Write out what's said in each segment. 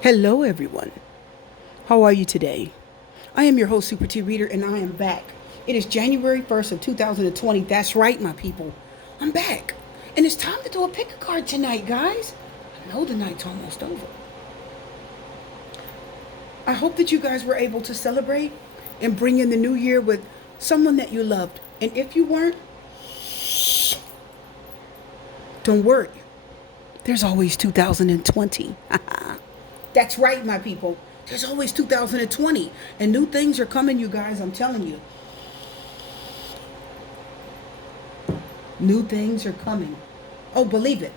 Hello, everyone. How are you today? I am your host, Super T Reader, and I am back. It is January 1st of 2020. That's right, my people. I'm back. And it's time to do a pick a card tonight, guys. I know the night's almost over. I hope that you guys were able to celebrate and bring in the new year with someone that you loved. And if you weren't, don't worry. There's always 2020. That's right, my people. There's always 2020. And new things are coming, you guys. I'm telling you. New things are coming. Oh, believe it.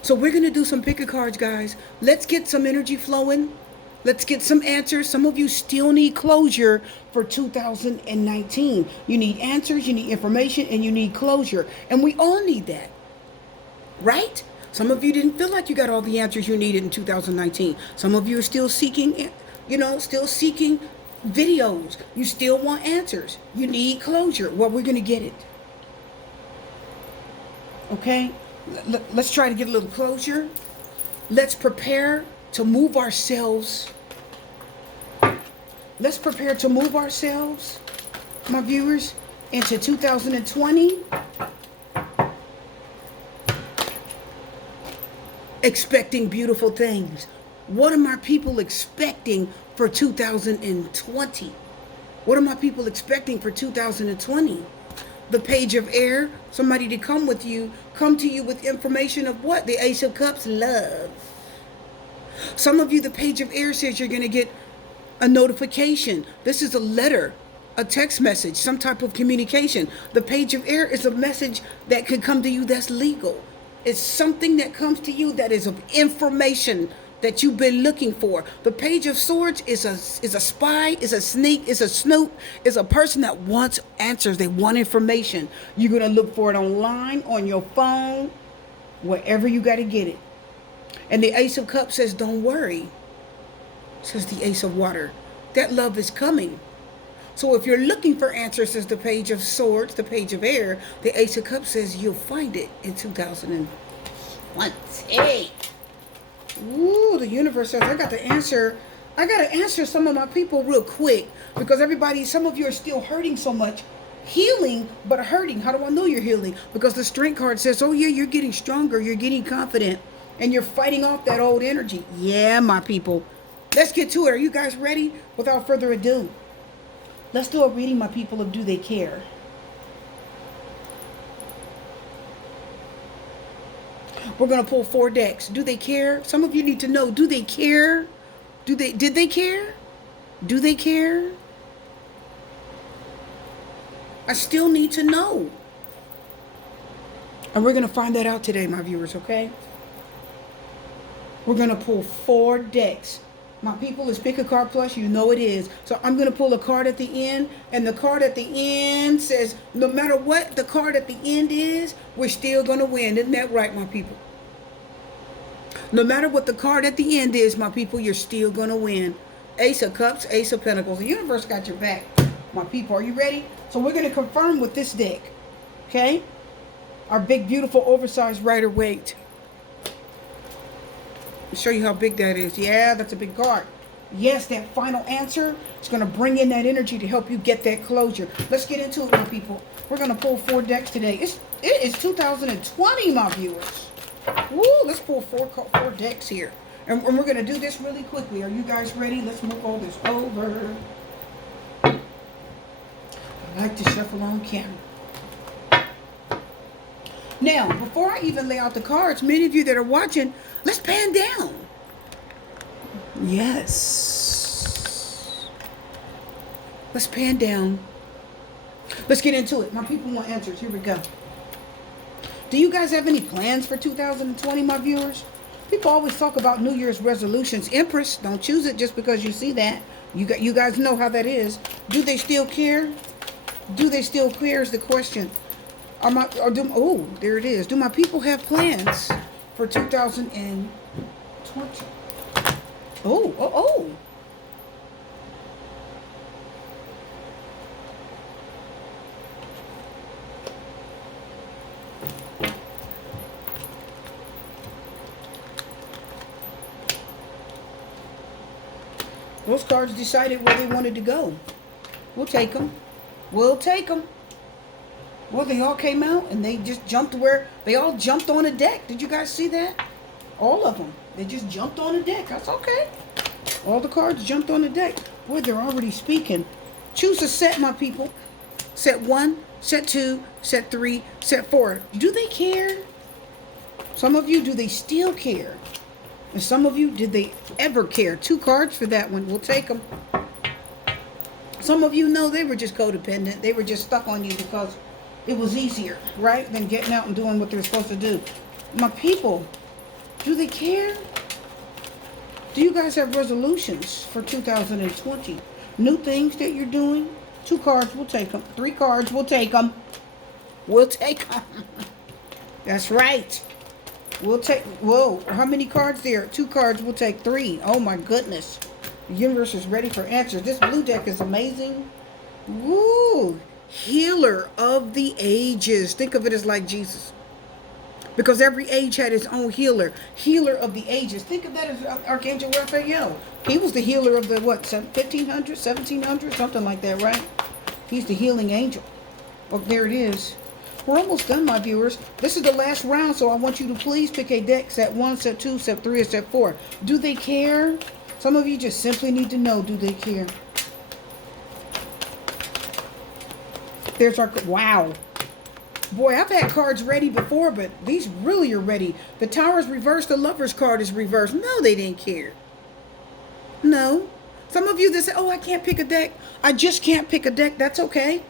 So we're going to do some pick a cards, guys. Let's get some energy flowing. Let's get some answers. Some of you still need closure for 2019. You need answers, you need information, and you need closure. And we all need that. Right? Some of you didn't feel like you got all the answers you needed in 2019. Some of you are still seeking, still seeking videos. You still want answers. You need closure. Well, we're going to get it. Okay? Let's try to get a little closure. Let's prepare to move ourselves. Let's prepare to move ourselves, my viewers, into 2020. Expecting beautiful things. What are my people expecting for 2020? What are my people expecting for 2020? The page of air, somebody to come to you with information of what? The Ace of Cups, love. Some of you, the page of air says you're going to get a notification. This is a letter, a text message, some type of communication. The page of air is a message that could come to you that's legal. It's something that comes to you that is of information that you've been looking for. The page of swords is a spy, is a sneak, is a snoop, is a person that wants answers. They want information. You're going to look for it online, on your phone, wherever you got to get it. And the Ace of Cups says, don't worry, says the Ace of Water. That love is coming. So if you're looking for answers, says the page of swords, the page of air, the Ace of Cups says you'll find it in 2020. Ooh, the universe says I got to answer some of my people real quick because some of you are still hurting so much. Healing, but hurting. How do I know you're healing? Because the Strength card says, oh yeah, you're getting stronger, you're getting confident, and you're fighting off that old energy. Yeah, my people. Let's get to it. Are you guys ready? Without further ado, let's do a reading, my people, of Do They Care? We're going to pull 4 decks. Do they care? Some of you need to know, do they care? Did they care? Do they care? I still need to know. And we're going to find that out today, my viewers, okay? We're going to pull 4 decks. My people, is Pick a Card Plus. You know it is. So I'm going to pull a card at the end. And the card at the end says, no matter what the card at the end is, we're still going to win. Isn't that right, my people? No matter what the card at the end is, my people, you're still going to win. Ace of Cups, Ace of Pentacles. The universe got your back. My people, are you ready? So we're going to confirm with this deck. Okay? Our big, beautiful, oversized Rider-Waite. Show you how big that is. Yeah, that's a big card. Yes, that final answer is going to bring in that energy to help you get that closure. Let's get into it, my people. We're going to pull 4 decks today. It is 2020, my viewers. Woo, let's pull 4 decks here. And we're going to do this really quickly. Are you guys ready? Let's move all this over. I like to shuffle on camera. Now, before I even lay out the cards, many of you that are watching, let's pan down. Yes. Let's pan down. Let's get into it. My people want answers. Here we go. Do you guys have any plans for 2020, my viewers? People always talk about New Year's resolutions. Empress, don't choose it just because you see that. You guys know how that is. Do they still care? Do they still care is the question. Oh, there it is. Do my people have plans for 2020? Oh. Those cards decided where they wanted to go. We'll take them. We'll take them. Well, they all came out and they just jumped where they all jumped on a deck. Did you guys see that? All of them. They just jumped on a deck. That's okay. All the cards jumped on the deck. Boy, they're already speaking. Choose a set, my people. Set 1, set 2, set 3, set 4. Do they care? Some of you, do they still care? And some of you, did they ever care? 2 cards for that one. We'll take them. Some of you know they were just codependent. They were just stuck on you because it was easier, right, than getting out and doing what they're supposed to do. My people, do they care? Do you guys have resolutions for 2020? New things that you're doing? 2 cards, we'll take them. 3 cards, we'll take them. We'll take them. That's right. We'll take, whoa, how many cards there? 2 cards, we'll take 3. Oh my goodness. The universe is ready for answers. This blue deck is amazing. Woo! Healer of the ages. Think of it as like Jesus. Because every age had its own healer. Healer of the ages. Think of that as Archangel Raphael. He was the healer of the, what, 1500, 1700, something like that, right? He's the healing angel. Oh, there it is. We're almost done, my viewers. This is the last round, so I want you to please pick a deck. Set 1, set 2, set 3, or set 4. Do they care? Some of you just simply need to know, do they care? There's our, wow. Boy, I've had cards ready before, but these really are ready. The Tower is reversed. The Lover's card is reversed. No, they didn't care. No. Some of you that say, oh, I can't pick a deck. I just can't pick a deck. That's okay.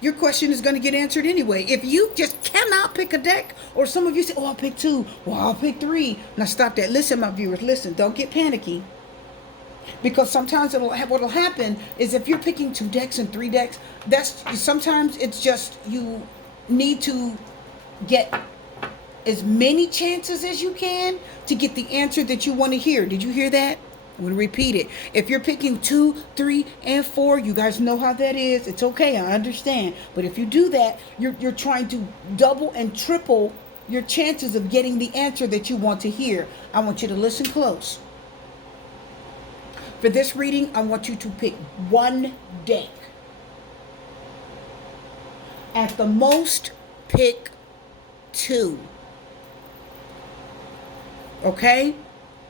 Your question is going to get answered anyway. If you just cannot pick a deck, or some of you say, oh, I'll pick 2. Well, I'll pick 3. Now stop that. Listen, my viewers, listen. Don't get panicky. Because sometimes what'll happen is if you're picking 2 decks and 3 decks, sometimes it's just you need to get as many chances as you can to get the answer that you want to hear. Did you hear that? I'm going to repeat it. If you're picking 2, 3, and 4, you guys know how that is. It's okay. I understand. But if you do that, you're trying to double and triple your chances of getting the answer that you want to hear. I want you to listen close. For this reading, I want you to pick 1 deck. At the most, pick 2. Okay?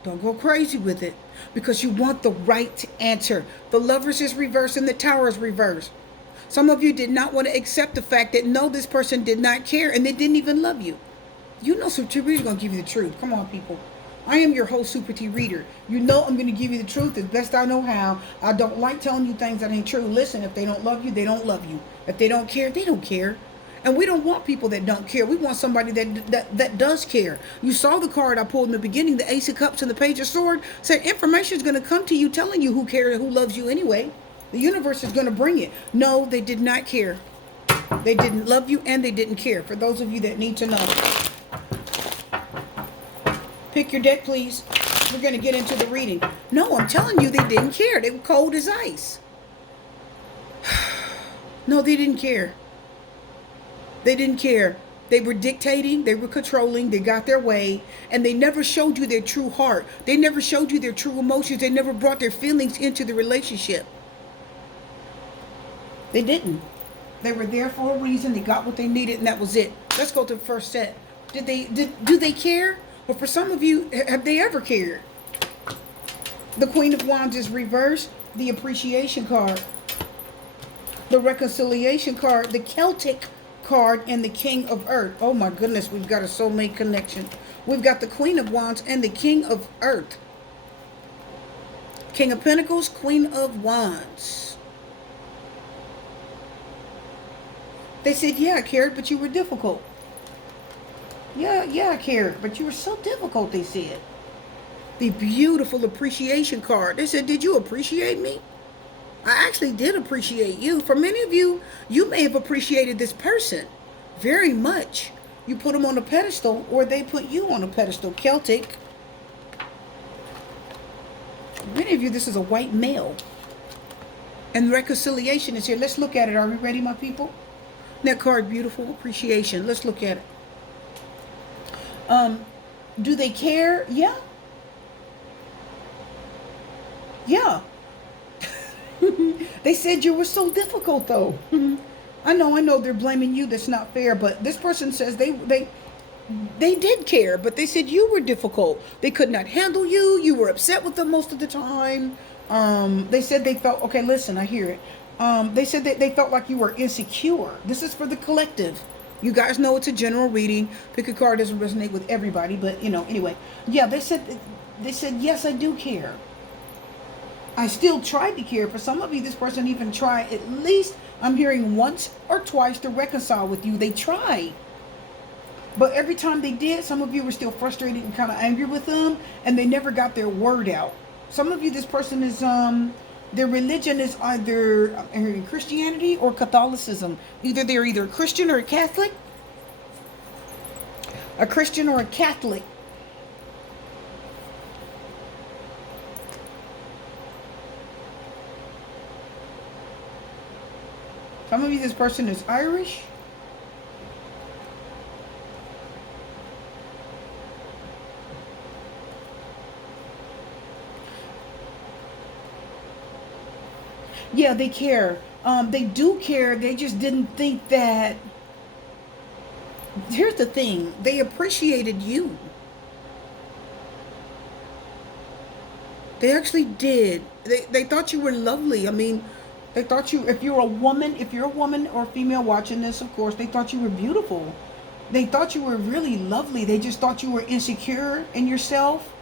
Don't go crazy with it. Because you want the right answer. The Lovers is reversed and the Tower is reversed. Some of you did not want to accept the fact that no, this person did not care and they didn't even love you. You know Super T Reader is going to give you the truth. Come on, people. I am your host, Super T Reader. You know I'm going to give you the truth as best I know how. I don't like telling you things that ain't true. Listen, if they don't love you, they don't love you. If they don't care, they don't care. And we don't want people that don't care. We want somebody that does care. You saw the card I pulled in the beginning, the Ace of Cups and the Page of Swords. Said information is going to come to you telling you who cares and who loves you anyway. The universe is going to bring it. No, they did not care. They didn't love you and they didn't care. For those of you that need to know. Pick your deck, please. We're going to get into the reading. No, I'm telling you, they didn't care. They were cold as ice. No, they didn't care. They didn't care. They were dictating. They were controlling. They got their way. And they never showed you their true heart. They never showed you their true emotions. They never brought their feelings into the relationship. They didn't. They were there for a reason. They got what they needed, and that was it. Let's go to the first set. Do they care? Well, for some of you, have they ever cared? The Queen of Wands is reversed. The Appreciation card. The Reconciliation card. The Celtic card. And the King of Earth. Oh my goodness, we've got a soulmate connection. We've got the Queen of Wands and the King of Earth. King of Pentacles, Queen of Wands. They said, yeah, I cared, but you were difficult. Yeah, I cared, but you were so difficult, they said. The beautiful Appreciation card. They said, did you appreciate me? I actually did appreciate you. For many of you, you may have appreciated this person very much. You put them on a pedestal, or they put you on a pedestal. Celtic. Many of you, this is a white male. And Reconciliation is here. Let's look at it. Are we ready, my people? That card, beautiful. Appreciation. Let's look at it. Do they care? Yeah. Yeah. They said you were so difficult, though. I know they're blaming you. That's not fair. But this person says they did care, but they said you were difficult. They could not handle you. You were upset with them most of the time. They said they felt, okay, listen, I hear it. They said that they felt like you were insecure. This is for the collective. You guys know it's a general reading. Pick a card, doesn't resonate with everybody, but anyway. Yeah, they said yes, I do care. I still tried to care. For some of you, this person even tried at least, I'm hearing, once or twice to reconcile with you. They tried. But every time they did, some of you were still frustrated and kind of angry with them, and they never got their word out. Some of you, this person is, their religion is either Christianity or Catholicism. They're either a Christian or a Catholic. A Christian or a Catholic. Some of you, this person is Irish. Yeah, they care. They do care. They just didn't think that. Here's the thing. They appreciated you. They actually did. They thought you were lovely. I mean, they thought you, if you're a woman or female watching this, of course, they thought you were beautiful. They thought you were really lovely. They just thought you were insecure in yourself.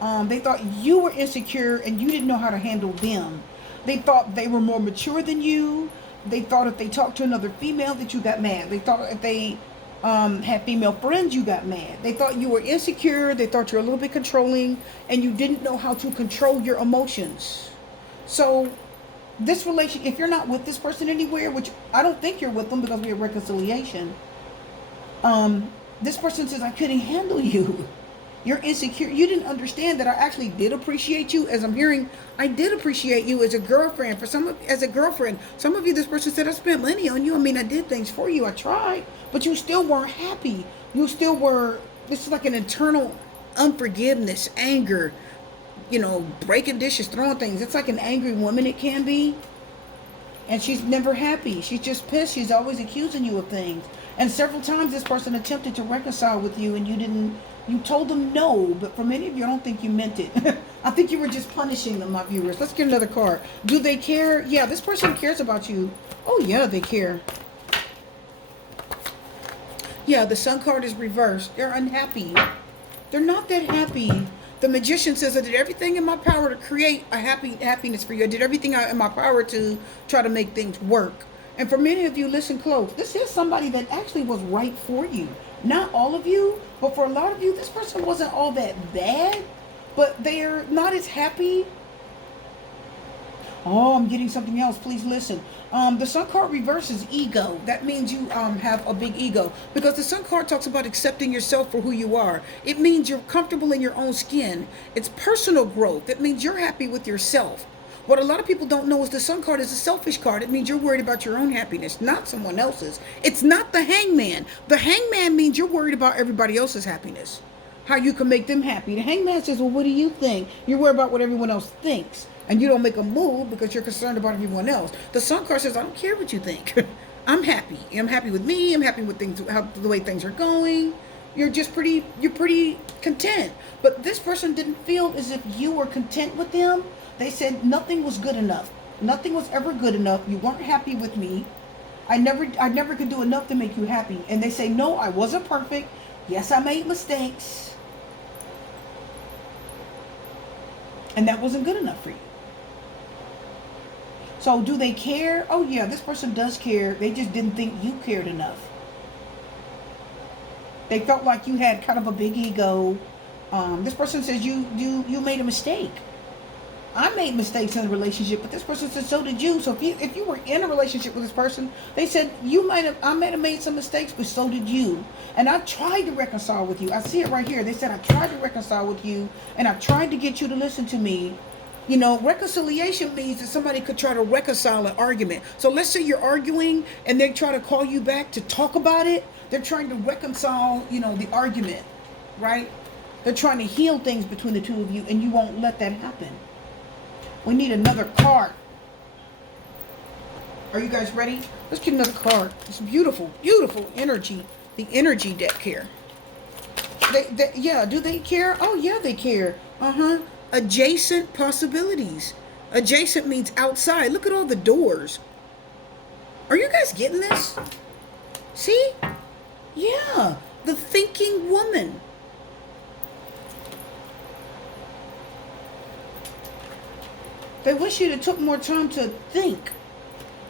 They thought you were insecure and you didn't know how to handle them. They thought they were more mature than you. They thought if they talked to another female that you got mad. They thought if they had female friends, you got mad. They thought you were insecure. They thought you were a little bit controlling, and you didn't know how to control your emotions. So this relation, if you're not with this person anywhere, which I don't think you're with them because we have reconciliation, this person says, I couldn't handle you. You're insecure. You didn't understand that I actually did appreciate you. As I'm hearing, I did appreciate you as a girlfriend. As a girlfriend, some of you, this person said, I spent money on you. I mean, I did things for you. I tried, but you still weren't happy. You still were, this is like an internal unforgiveness, anger, breaking dishes, throwing things. It's like an angry woman, it can be. And she's never happy. She's just pissed. She's always accusing you of things. And several times this person attempted to reconcile with you and you told them no, but for many of you, I don't think you meant it. I think you were just punishing them, my viewers. Let's get another card. Do they care? Yeah, this person cares about you. Oh, yeah, they care. Yeah, the Sun card is reversed. They're unhappy. They're not that happy. The Magician says, I did everything in my power to create a happiness for you. I did everything in my power to try to make things work. And for many of you, listen close. This is somebody that actually was right for you. Not all of you, but for a lot of you, this person wasn't all that bad, but they're not as happy. Oh, I'm getting something else. Please listen. The Sun card reverses ego. That means you have a big ego, because the Sun card talks about accepting yourself for who you are. It means you're comfortable in your own skin. It's personal growth. That means you're happy with yourself. What a lot of people don't know is the Sun card is a selfish card. It means you're worried about your own happiness, not someone else's. It's not the Hangman. The Hangman means you're worried about everybody else's happiness, how you can make them happy. The Hangman says, well, what do you think? You're worried about what everyone else thinks, and you don't make a move because you're concerned about everyone else. The Sun card says, I don't care what you think. I'm happy. I'm happy with me. I'm happy with things, the way things are going. You're pretty content. But this person didn't feel as if you were content with them. They said nothing was good enough. Nothing was ever good enough. You weren't happy with me. I never could do enough to make you happy. And they say, no, I wasn't perfect. Yes, I made mistakes. And that wasn't good enough for you. So do they care? Oh yeah, this person does care. They just didn't think you cared enough. They felt like you had kind of a big ego. This person says you made a mistake. I made mistakes in a relationship, but this person said so did you. So if you were in a relationship with this person, they said I might have made some mistakes, but so did you. And I tried to reconcile with you. I see it right here. They said I tried to reconcile with you, and I tried to get you to listen to me. Reconciliation means that somebody could try to reconcile an argument. So let's say you're arguing and they try to call you back to talk about it. They're trying to reconcile, the argument, right? They're trying to heal things between the two of you, and you won't let that happen. We need another card. Are you guys ready? Let's get another card. It's beautiful, beautiful energy. The energy deck here. Yeah, do they care? Oh, yeah, they care. Adjacent possibilities. Adjacent means outside. Look at all the doors. Are you guys getting this? See? Yeah, the thinking woman. They wish you'd have took more time to think.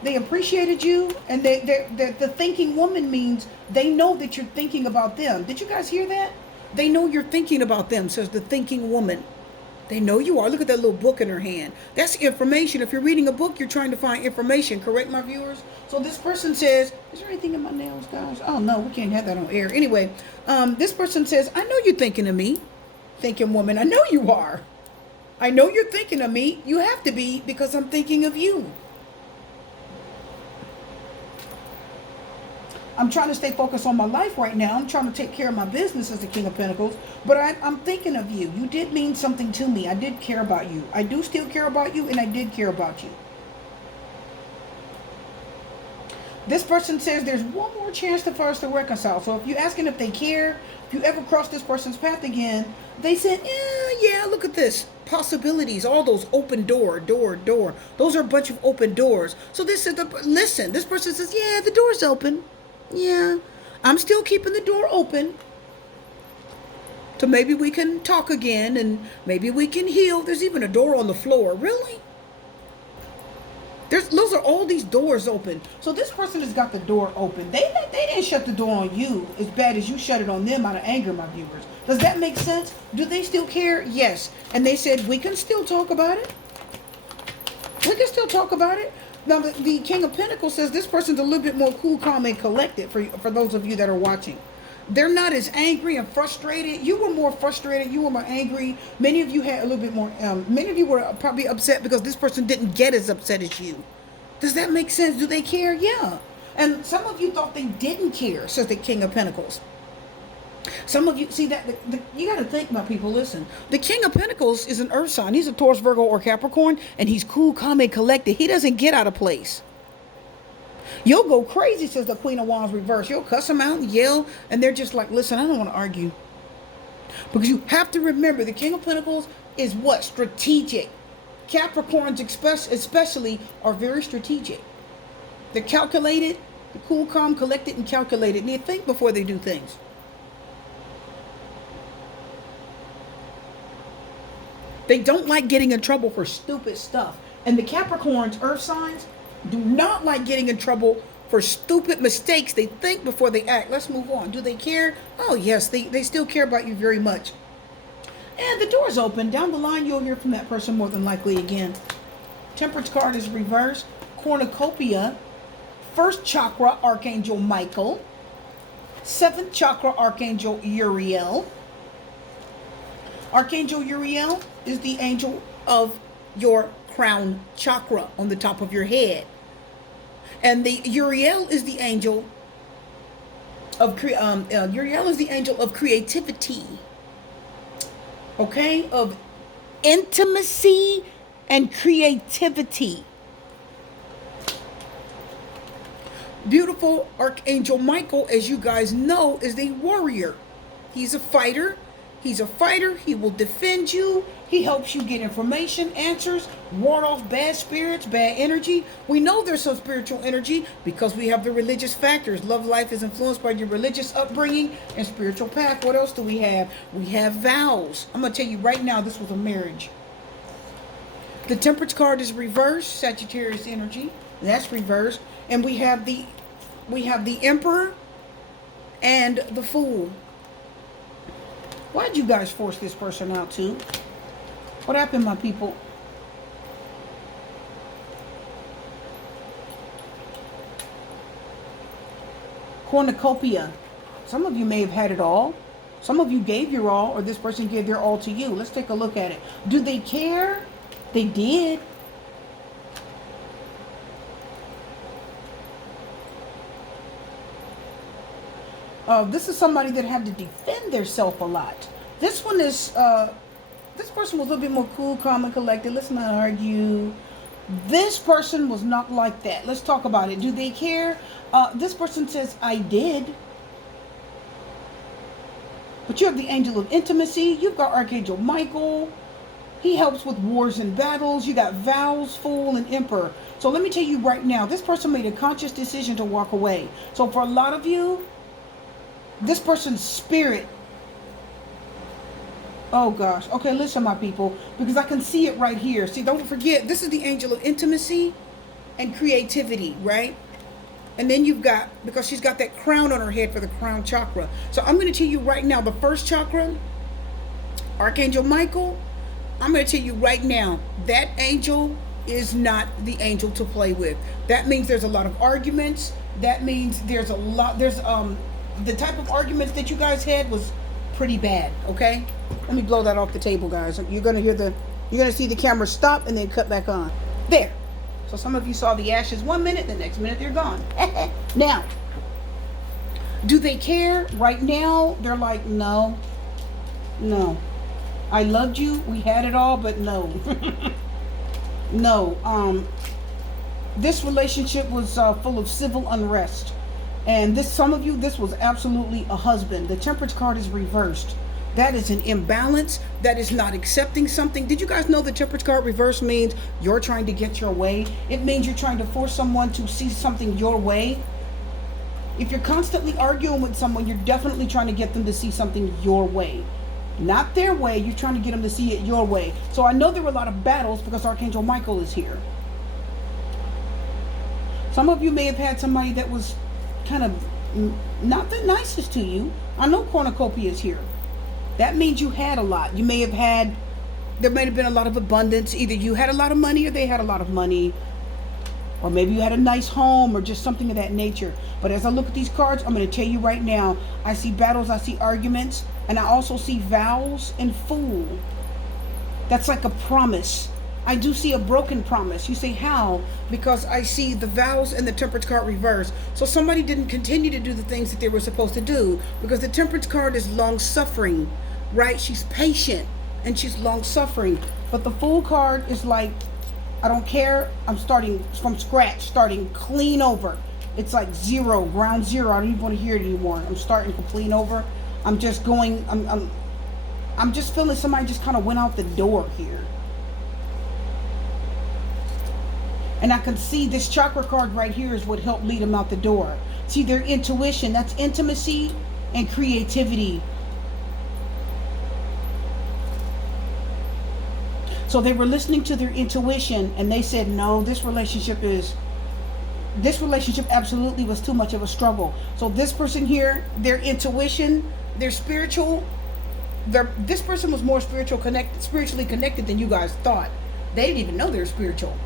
They appreciated you, and the thinking woman means they know that you're thinking about them. Did you guys hear that? They know you're thinking about them, says the thinking woman. They know you are. Look at that little book in her hand. That's information. If you're reading a book, you're trying to find information. Correct, my viewers? So this person says, is there anything in my nails, guys? Oh, no, we can't have that on air. Anyway, this person says, I know you're thinking of me. Thinking woman, I know you are. I know you're thinking of me. You have to be, because I'm thinking of you. I'm trying to stay focused on my life right now. I'm trying to take care of my business as the King of Pentacles. But I'm thinking of you. You did mean something to me. I did care about you. I do still care about you, and I did care about you. This person says there's one more chance for us to reconcile. So if you're asking if they care, if you ever cross this person's path again, they said, yeah, look at this. Possibilities, all those open door. Those are a bunch of open doors. So this is listen, this person says, yeah, the door's open. Yeah, I'm still keeping the door open. So maybe we can talk again, and maybe we can heal. There's even a door on the floor. Really? Those are all these doors open. So this person has got the door open. They didn't shut the door on you as bad as you shut it on them out of anger, my viewers. Does that make sense? Do they still care? Yes. And they said, we can still talk about it. We can still talk about it. Now, the King of Pentacles says this person's a little bit more cool, calm, and collected for those of you that are watching. They're not as angry and frustrated. You were more frustrated. You were more angry. Many of you had a little bit more, many of you were probably upset because this person didn't get as upset as you. Does that make sense? Do they care? Yeah. And some of you thought they didn't care, says the King of Pentacles. Some of you, see that, you got to think about people, listen. The King of Pentacles is an earth sign. He's a Taurus, Virgo, or Capricorn, and he's cool, calm, and collected. He doesn't get out of place. You'll go crazy, says the Queen of Wands reverse. You'll cuss them out and yell, and they're just like, listen, I don't want to argue. Because you have to remember, the King of Pentacles is what? Strategic. Capricorns especially are very strategic. They're calculated, they're cool, calm, collected, and calculated. And they think before they do things. They don't like getting in trouble for stupid stuff. And the Capricorns, earth signs, do not like getting in trouble for stupid mistakes. They think before they act. Let's move on. Do they care? Oh, yes, they still care about you very much. And the door's open. Down the line, you'll hear from that person more than likely again. Temperance card is reversed. Cornucopia. First chakra, Archangel Michael. Seventh chakra, Archangel Uriel. Archangel Uriel is the angel of your crown chakra on the top of your head. And the Uriel is the angel of creativity. Okay? Of intimacy and creativity. Beautiful Archangel Michael, as you guys know, is the warrior. He's a fighter. He's a fighter. He will defend you. He helps you get information, answers, ward off bad spirits, bad energy. We know there's some spiritual energy because we have the religious factors. Love life is influenced by your religious upbringing and spiritual path. What else do we have? We have vows. I'm going to tell you right now, this was a marriage. The Temperance card is reversed, Sagittarius energy. That's reversed. And we have the Emperor and the Fool. Why'd you guys force this person out too? What happened, my people? Cornucopia. Some of you may have had it all. Some of you gave your all, or this person gave their all to you. Let's take a look at it. Do they care? They did. This is somebody that had to defend themselves a lot. This one is, this person was a little bit more cool, calm, and collected. Let's not argue. This person was not like that. Let's talk about it. Do they care? This person says, I did. But you have the angel of intimacy. You've got Archangel Michael. He helps with wars and battles. You got vows, fool, and emperor. So let me tell you right now, this person made a conscious decision to walk away. So for a lot of you, this person's spirit. Oh gosh. Okay, listen, my people, because I can see it right here. See, don't forget, this is the angel of intimacy and creativity, right? And then you've got, because she's got that crown on her head for the crown chakra. So I'm going to tell you right now, the first chakra, Archangel Michael, I'm going to tell you right now, that angel is not the angel to play with. That means there's a lot of arguments. That means there's the type of arguments that you guys had was pretty bad, okay? Let me blow that off the table, guys. You're going to see the camera stop and then cut back on. There. So some of you saw the ashes 1 minute, the next minute they're gone. Now, do they care? Right now, they're like, no. I loved you. We had it all, but no. No. This relationship was full of civil unrest. And some of you, this was absolutely a husband. The Temperance card is reversed. That is an imbalance. That is not accepting something. Did you guys know the Temperance card reverse means you're trying to get your way? It means you're trying to force someone to see something your way. If you're constantly arguing with someone, you're definitely trying to get them to see something your way. Not their way. You're trying to get them to see it your way. So I know there were a lot of battles because Archangel Michael is here. Some of you may have had somebody that was kind of not the nicest to you. I know cornucopia is here. That means you had a lot. You may have had, there may have been a lot of abundance. Either you had a lot of money or they had a lot of money. Or maybe you had a nice home or just something of that nature. But as I look at these cards, I'm going to tell you right now, I see battles, I see arguments, and I also see vows and fool. That's like a promise. I do see a broken promise. You say, how? Because I see the vows and the Temperance card reversed. So somebody didn't continue to do the things that they were supposed to do. Because the Temperance card is long-suffering, right? She's patient and she's long-suffering. But the Fool card is like, I don't care. I'm starting from scratch, starting clean over. It's like zero, ground zero. I don't even want to hear it anymore. I'm starting to clean over. I'm just going, I'm just feeling somebody just kind of went out the door here. And I can see this chakra card right here is what helped lead them out the door. See, their intuition, that's intimacy and creativity. So they were listening to their intuition and they said, no, this relationship absolutely was too much of a struggle. So this person here, their intuition, their spiritual, this person was more spiritually connected than you guys thought. They didn't even know they were spiritual.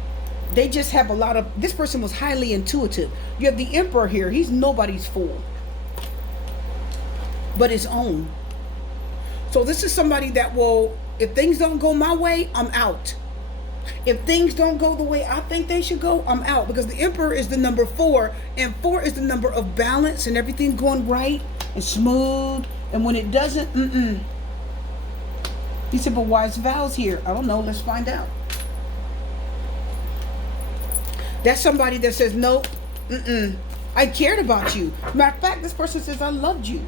They just have a lot of, this person was highly intuitive. You have the Emperor here. He's nobody's fool, but his own. So this is somebody that will, if things don't go my way, I'm out. If things don't go the way I think they should go, I'm out. Because the Emperor is the number 4, and 4 is the number of balance and everything going right and smooth. And when it doesn't, He said, but why is vows here? I don't know. Let's find out. That's somebody that says, nope, I cared about you. Matter of fact, this person says, I loved you.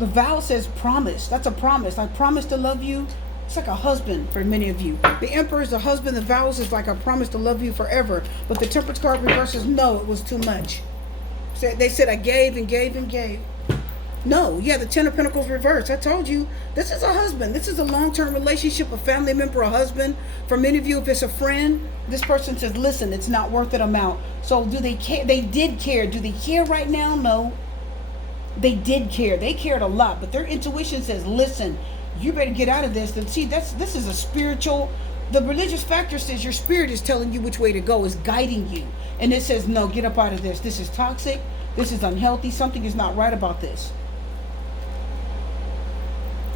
The vow says promise. That's a promise. I promise to love you. It's like a husband for many of you. The Emperor is the husband. The vows is like, I promise to love you forever. But the Temperance card reverses, no, it was too much. They said, I gave and gave and gave. No, yeah, the 10 of Pentacles reversed. I told you, this is a husband. This is a long-term relationship, a family member, a husband. For many of you, if it's a friend, this person says, listen, it's not worth it, I'm out. So do they care? They did care. Do they care right now? No. They did care. They cared a lot, but their intuition says, listen, you better get out of this. And see, this is a spiritual, the religious factor says your spirit is telling you which way to go, is guiding you. And it says, no, get up out of this. This is toxic. This is unhealthy. Something is not right about this.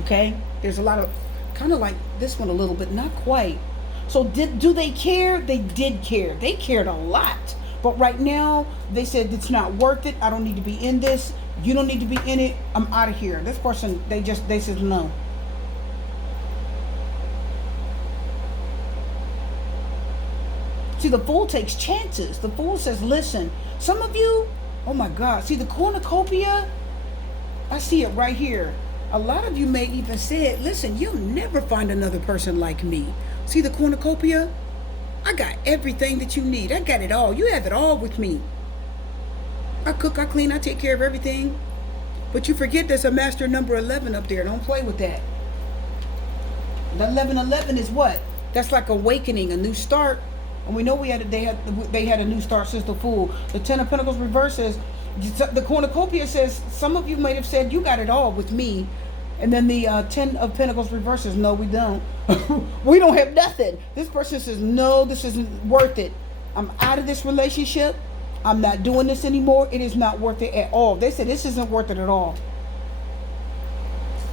Okay, there's a lot of, kind of like this one a little bit, not quite. So do they care? They did care. They cared a lot. But right now, they said it's not worth it. I don't need to be in this. You don't need to be in it. I'm out of here. This person, they said no. See, the fool takes chances. The fool says, listen, some of you, oh my God, see the cornucopia? I see it right here. A lot of you may even say it, listen, you'll never find another person like me. See the cornucopia? I got everything that you need. I got it all. You have it all with me. I cook, I clean, I take care of everything. But you forget there's a master number 11 up there. Don't play with that. The 1111 is what? That's like awakening, a new start. And we know they had a new start since the fool. The 10 of Pentacles reverses. The cornucopia says, some of you might have said, you got it all with me. And then the 10 of Pentacles reverses, no, we don't. We don't have nothing. This person says, no, this isn't worth it. I'm out of this relationship. I'm not doing this anymore. It is not worth it at all. They said, this isn't worth it at all.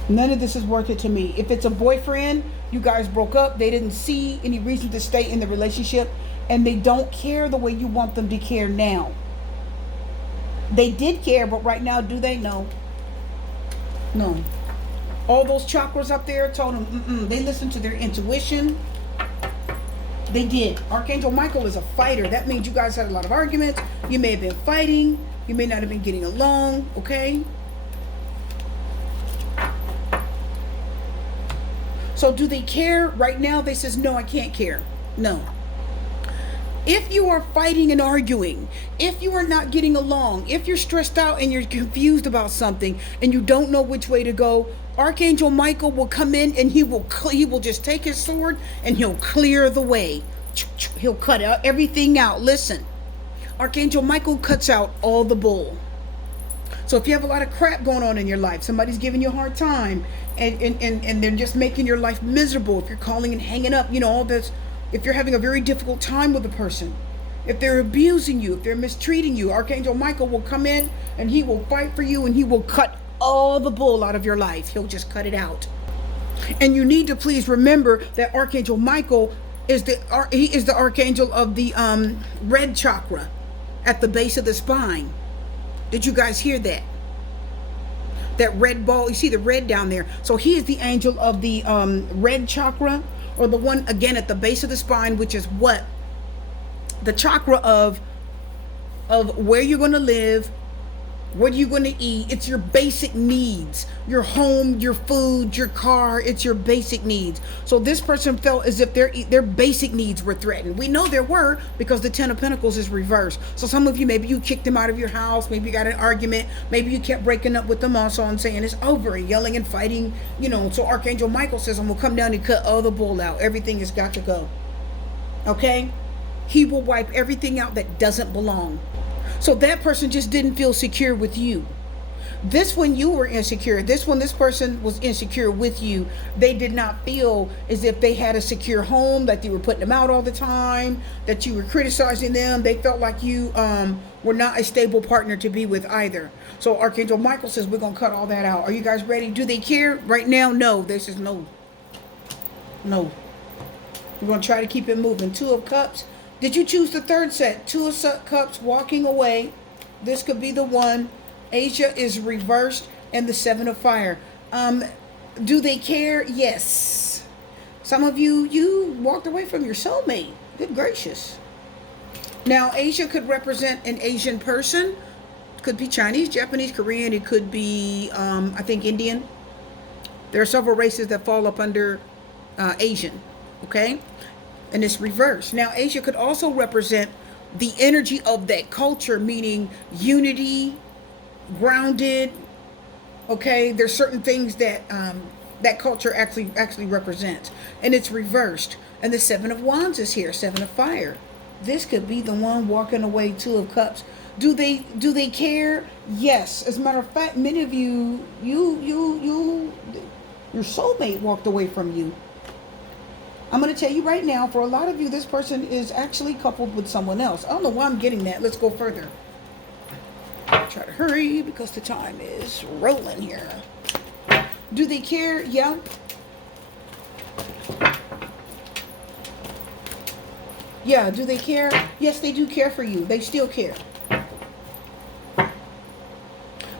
None of this is worth it to me. If it's a boyfriend, you guys broke up. They didn't see any reason to stay in the relationship. And they don't care the way you want them to care now. They did care, but right now, do they? No. No. All those chakras up there told them, they listened to their intuition. They did. Archangel Michael is a fighter. That means you guys had a lot of arguments. You may have been fighting. You may not have been getting along. Okay? So do they care? Right now, they says, no, I can't care. No. If you are fighting and arguing, if you are not getting along, if you're stressed out and you're confused about something and you don't know which way to go, Archangel Michael will come in and he will just take his sword and he'll clear the way. He'll cut out everything out. Listen, Archangel Michael cuts out all the bull. So if you have a lot of crap going on in your life, somebody's giving you a hard time and they're just making your life miserable. If you're calling and hanging up, all this. If you're having a very difficult time with a person, if they're abusing you, if they're mistreating you, Archangel Michael will come in and he will fight for you and he will cut all the bull out of your life. He'll just cut it out. And you need to please remember that Archangel Michael is the archangel of the red chakra at the base of the spine. Did you guys hear that? That red ball, you see the red down there. So he is the angel of the red chakra. Or the one, again, at the base of the spine, which is what? The chakra of where you're going to live, what you're going to eat. It's your basic needs. Your home, your food, your car. It's your basic needs. So this person felt as if their basic needs were threatened. We know there were because the 10 of Pentacles is reversed. So some of you, maybe you kicked them out of your house. Maybe you got an argument. Maybe you kept breaking up with them also and saying it's over and yelling and fighting. So Archangel Michael says, I'm going to come down and cut all the bull out. Everything has got to go. Okay? He will wipe everything out that doesn't belong. So that person just didn't feel secure with you. This one, you were insecure. This person was insecure with you. They did not feel as if they had a secure home, that you were putting them out all the time, that you were criticizing them. They felt like you were not a stable partner to be with either. So Archangel Michael says, we're going to cut all that out. Are you guys ready? Do they care right now? No. They says no. No. We're going to try to keep it moving. 2 of Cups. Did you choose the third set? 2 of Cups, walking away. This could be the one. Asia is reversed, and the 7 of Fire. Do they care? Yes. Some of you walked away from your soulmate. Good gracious. Now, Asia could represent an Asian person. Could be Chinese, Japanese, Korean. It could be, I think, Indian. There are several races that fall up under Asian. Okay? And it's reversed. Now, Asia could also represent the energy of that culture, meaning unity, grounded. Okay, there's certain things that that culture actually represents, and it's reversed. And the 7 of Wands is here, 7 of Fire. This could be the one walking away. 2 of Cups. Do they care? Yes. As a matter of fact, many of you your soulmate walked away from you. I'm going to tell you right now, for a lot of you, this person is actually coupled with someone else. I don't know why I'm getting that. Let's go further. Try to hurry because the time is rolling here. Do they care? Yeah. Yeah, do they care? Yes, they do care for you. They still care.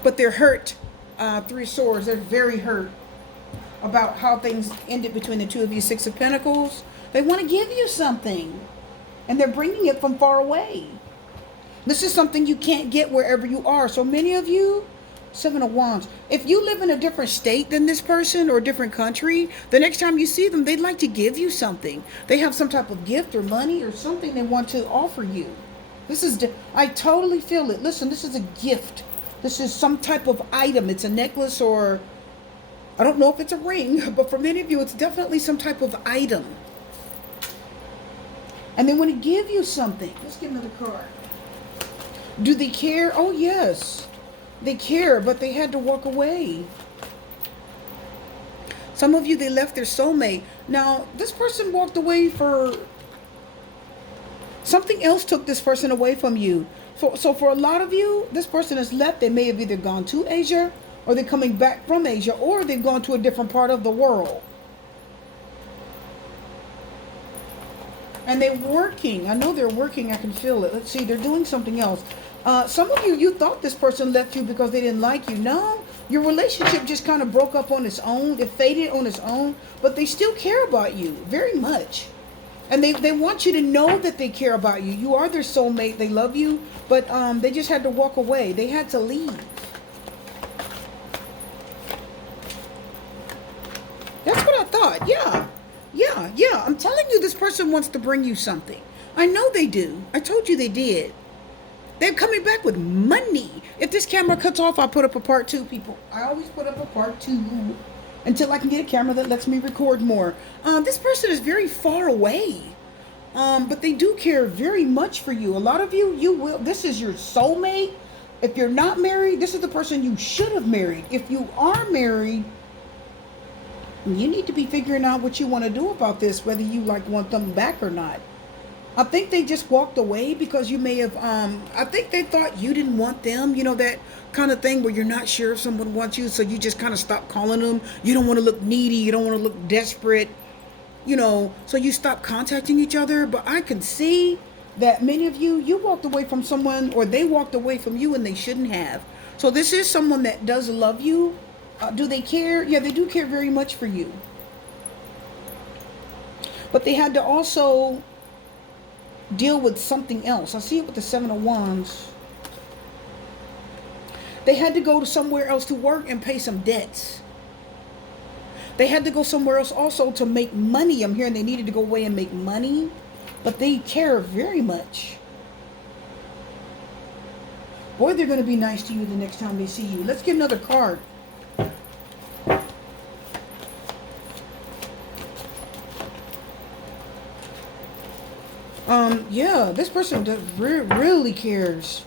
But they're hurt. 3 swords. They're very hurt about how things ended between the two of you. 6 of Pentacles. They want to give you something. And they're bringing it from far away. This is something you can't get wherever you are. So many of you, Seven of Wands, if you live in a different state than this person or a different country, the next time you see them, they'd like to give you something. They have some type of gift or money or something they want to offer you. I totally feel it. Listen, this is a gift. This is some type of item. It's a necklace, or I don't know if it's a ring, but for many of you, it's definitely some type of item. And they want to give you something. Let's get another card. Do they care? Oh, yes. They care, but they had to walk away. Some of you, they left their soulmate. Now, this person walked away for... Something else took this person away from you. So for a lot of you, this person has left. They may have either gone to Asia, or they're coming back from Asia, or they've gone to a different part of the world. And they're working. I know they're working. I can feel it. Let's see. They're doing something else. Some of you, you thought this person left you because they didn't like you. No, your relationship just kind of broke up on its own. It faded on its own. But they still care about you very much. And they want you to know that they care about you. You are their soulmate. They love you. But they just had to walk away. They had to leave. That's what I thought. Yeah. I'm telling you, this person wants to bring you something. I know they do. I told you they did. They're coming back with money. If this camera cuts off, I'll put up a part 2, people. I always put up a part 2 until I can get a camera that lets me record more. This person is very far away. But they do care very much for you. A lot of you, this is your soulmate. If you're not married, this is the person you should have married. If you are married, you need to be figuring out what you want to do about this, whether you want them back or not. I think they just walked away because you may have, I think they thought you didn't want them. You know, that kind of thing where you're not sure if someone wants you, so you just kind of stop calling them. You don't want to look needy. You don't want to look desperate, you know, so you stop contacting each other. But I can see that many of you, you walked away from someone, or they walked away from you and they shouldn't have. So this is someone that does love you. Do they care? Yeah, they do care very much for you. But they had to also deal with something else. I see it with the Seven of Wands. They had to go to somewhere else to work and pay some debts. They had to go somewhere else also to make money. I'm hearing they needed to go away and make money. But they care very much. Boy, they're going to be nice to you the next time they see you. Let's get another card. Yeah, this person really cares.